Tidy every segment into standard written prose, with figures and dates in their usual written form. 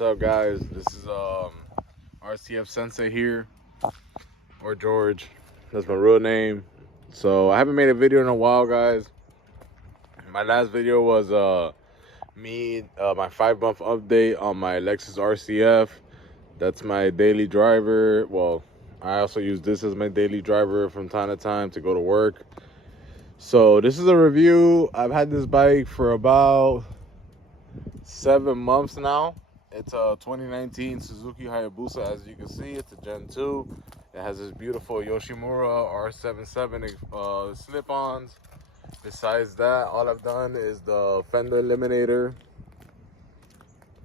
What's up, guys? This is RCF Sensei here, or George. That's my real name. So I haven't made a video in a while, guys. My last video was my 5-month update on my Lexus RCF. That's my daily driver. Well, I also use this as my daily driver from time to time to go to work. So this is a review. I've had this bike for about 7 months now. It's a 2019 Suzuki Hayabusa. As you can see, it's a Gen 2. It has this beautiful Yoshimura R77 slip-ons. Besides that, all I've done is the fender eliminator.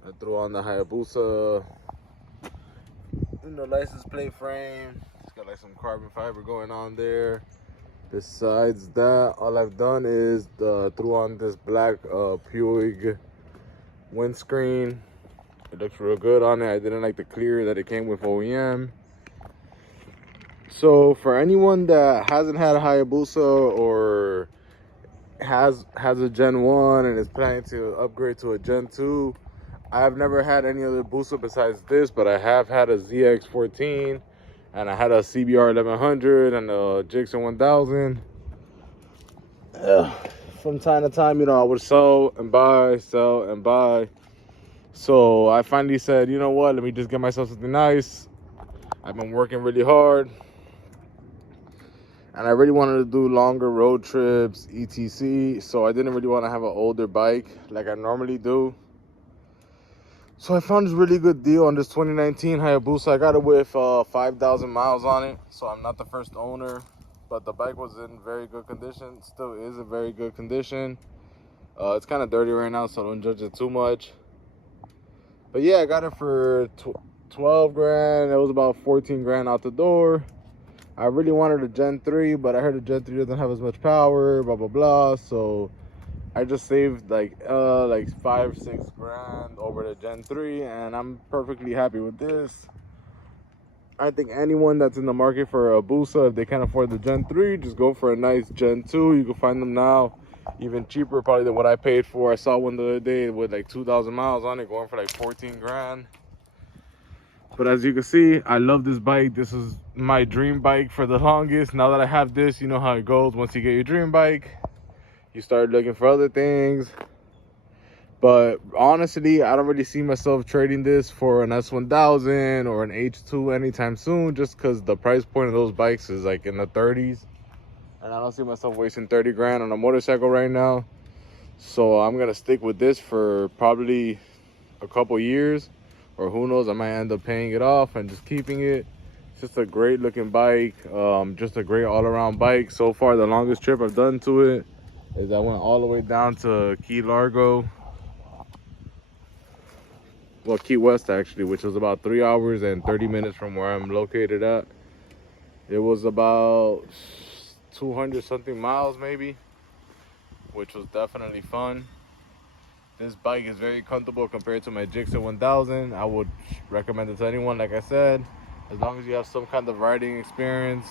I threw on the Hayabusa, license plate frame. It's got like some carbon fiber going on there. Besides that, all I've done is threw on this black Puig windscreen. It looks real good on it. I didn't like the clear that it came with OEM. So for anyone that hasn't had a Hayabusa or has a Gen 1 and is planning to upgrade to a Gen 2, I've never had any other Busa besides this, but I have had a ZX14 and I had a CBR 1100 and a Gixxer 1000. From time to time, I would sell and buy, sell and buy. So I finally said, you know what, let me just get myself something nice. I've been working really hard and I really wanted to do longer road trips, etc. So I didn't really want to have an older bike like I normally do. So I found this really good deal on this 2019 Hayabusa. I got it with 5,000 miles on it. So I'm not the first owner, but the bike was in very good condition. Still is in very good condition. It's kind of dirty right now, so don't judge it too much. But yeah, I got it for 12 grand. It was about 14 grand out the door. I really wanted a Gen 3, but I heard a Gen 3 doesn't have as much power, blah, blah, blah. So I just saved like 5-6 grand over the Gen 3, and I'm perfectly happy with this. I think anyone that's in the market for a Busa, if they can't afford the Gen 3, just go for a nice Gen 2. You can find them now even cheaper probably than what I paid for. I saw one the other day with like 2,000 miles on it, going for like 14 grand. But as you can see, I love this bike. This is my dream bike for the longest. Now that I have this, you know how it goes. Once you get your dream bike, you start looking for other things. But honestly, I don't really see myself trading this for an S1000 or an H2 anytime soon, just because the price point of those bikes is like in the 30s. And I don't see myself wasting 30 grand on a motorcycle right now. So I'm going to stick with this for probably a couple years. Or who knows, I might end up paying it off and just keeping it. It's just a great looking bike. Just a great all-around bike. So far, the longest trip I've done to it is I went all the way down to Key Largo. Well, Key West actually, which was about 3 hours and 30 minutes from where I'm located at. It was about 200 something miles maybe, which was definitely fun. This bike is very comfortable compared to my Gixxer 1000. I would recommend it to anyone, like I said, as long as you have some kind of riding experience.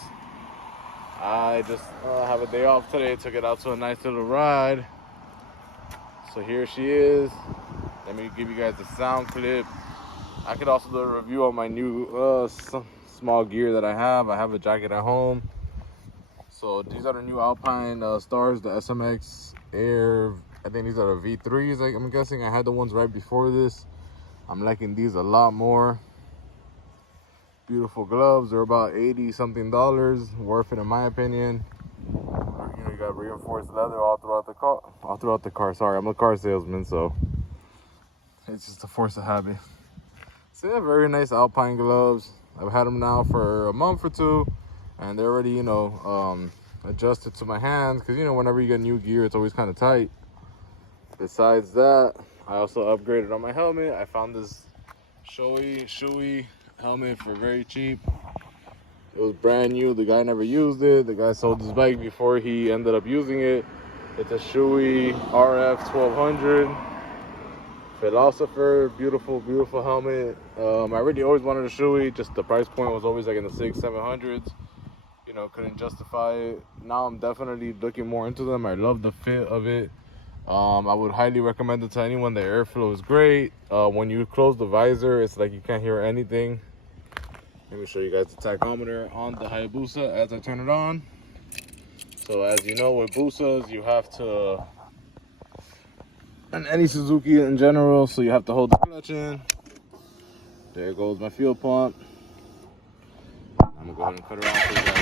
I just have a day off today, took it out to a nice little ride. So here she is. Let me give you guys a sound clip. I could also do a review on my new small gear that I have. I have a jacket at home. So these are the new Alpine Stars, the SMX Air. I think these are the V3s, I'm guessing. I had the ones right before this. I'm liking these a lot more. Beautiful gloves. They're about 80 something dollars. Worth it in my opinion. You got reinforced leather all throughout the car. Sorry, I'm a car salesman, so it's just a force of habit. So yeah, very nice Alpine gloves. I've had them now for a month or two, and they're already, adjusted to my hands, because whenever you get new gear, it's always kind of tight. Besides that, I also upgraded on my helmet. I found this Shoei helmet for very cheap. It was brand new. The guy never used it. The guy sold his bike before he ended up using it. It's a Shoei RF 1200 Philosopher. Beautiful, beautiful helmet. I really always wanted a Shoei. Just the price point was always like in the 600-700s. Couldn't justify it. Now I'm definitely looking more into them. I love the fit of it. I would highly recommend it to anyone. The airflow is great. When you close the visor, it's like you can't hear anything. Let me show you guys the tachometer on the Hayabusa as I turn it on. So as you know, with Busas, you have to, and any Suzuki in general, so you have to hold the clutch in. There goes my fuel pump. I'm gonna go ahead and cut her off for you guys.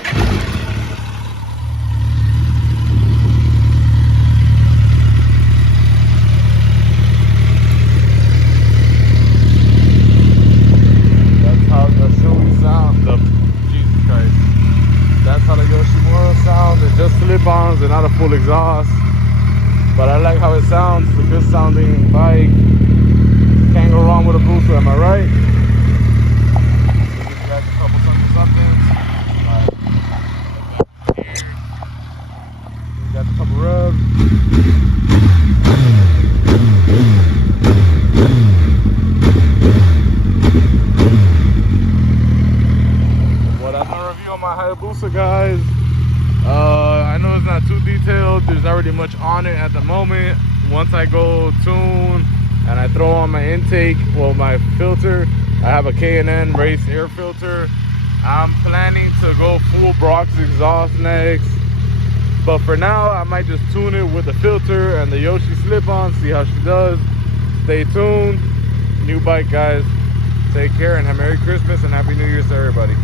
That's how the Yoshimura sound. It's just slip-ons and not a full exhaust. But I like how it sounds. It's a good sounding bike. Can't go wrong with a Busa, am I right? Give you guys a couple something. Here. We got a couple Revs. My Hayabusa, guys. I know it's not too detailed. There's not really much on it at the moment. Once I go tune and I throw on my intake, well, my filter, I have a K&N race air filter. I'm planning to go full Brox exhaust next, but for now I might just tune it with the filter and the Yoshi slip-on, see how she does. Stay tuned. New bike, guys. Take care and have Merry Christmas and Happy New Year's to everybody.